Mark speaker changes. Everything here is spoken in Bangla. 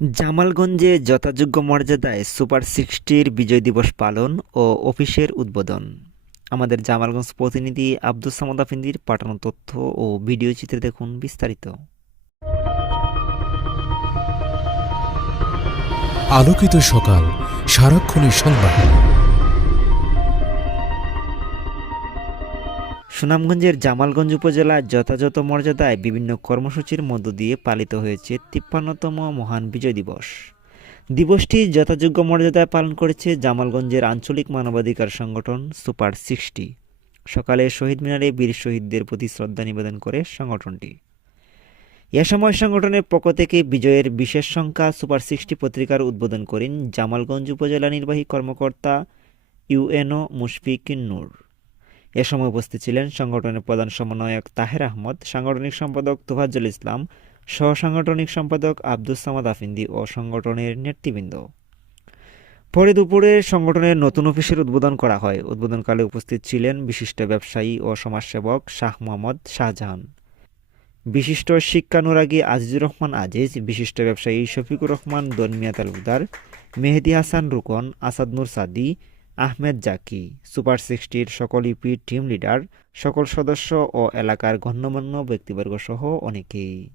Speaker 1: জামালগঞ্জে যথাযোগ্য মর্যাদায় সুপার সিক্সটির বিজয় দিবস পালন ও অফিসের উদ্বোধন। আমাদের জামালগঞ্জ প্রতিনিধি আব্দুল সামাদ আফিন্দির পাঠানো তথ্য ও ভিডিও চিত্রে দেখুন বিস্তারিত।
Speaker 2: আলোকিত সকাল, সারাক্ষণের সংবাদ।
Speaker 1: সুনামগঞ্জের জামালগঞ্জ উপজেলার যথাযথ মর্যাদায় বিভিন্ন কর্মসূচির মধ্য দিয়ে পালিত হয়েছে তিপ্পান্নতম মহান বিজয় দিবস। দিবসটি যথাযোগ্য মর্যাদায় পালন করেছে জামালগঞ্জের আঞ্চলিক মানবাধিকার সংগঠন সুপার সিক্সটি। সকালে শহীদ মিনারে বীর শহীদদের প্রতি শ্রদ্ধা নিবেদন করে সংগঠনটি। এ সময় সংগঠনের পক্ষ থেকে বিজয়ের বিশেষ সংখ্যা সুপার সিক্সটি পত্রিকার উদ্বোধন করেন জামালগঞ্জ উপজেলা নির্বাহী কর্মকর্তা ইউএনও মুশফিক নূর। এ সময় উপস্থিত ছিলেন সংগঠনের প্রধান সমন্বয়ক তাহের আহমদ, সাংগঠনিক সম্পাদক তোফাজ্জল ইসলাম সহ সাংগঠনিক সম্পাদক আব্দুস সামাদ আফিন্দি ও সংগঠনের নেতৃবৃন্দ। পরে দুপুরে সংগঠনের নতুন অফিসের উদ্বোধন করা হয়। উদ্বোধনকালে উপস্থিত ছিলেন বিশিষ্ট ব্যবসায়ী ও সমাজসেবক শাহ মোহাম্মদ শাহজাহান। বিশিষ্ট শিক্ষানুরাগী আজিজুর রহমান আজিজ, বিশিষ্ট ব্যবসায়ী শফিকুর রহমান দনমিয়া তালুকদার মেহেদি হাসান রুকন, আসাদ নূর সাদি আহমেদ জাকি, সুপার সিক্সটির সকল ইপির টিম লিডার, সকল সদস্য ও এলাকার গণ্যমান্য ব্যক্তিবর্গ সহ অনেকেই।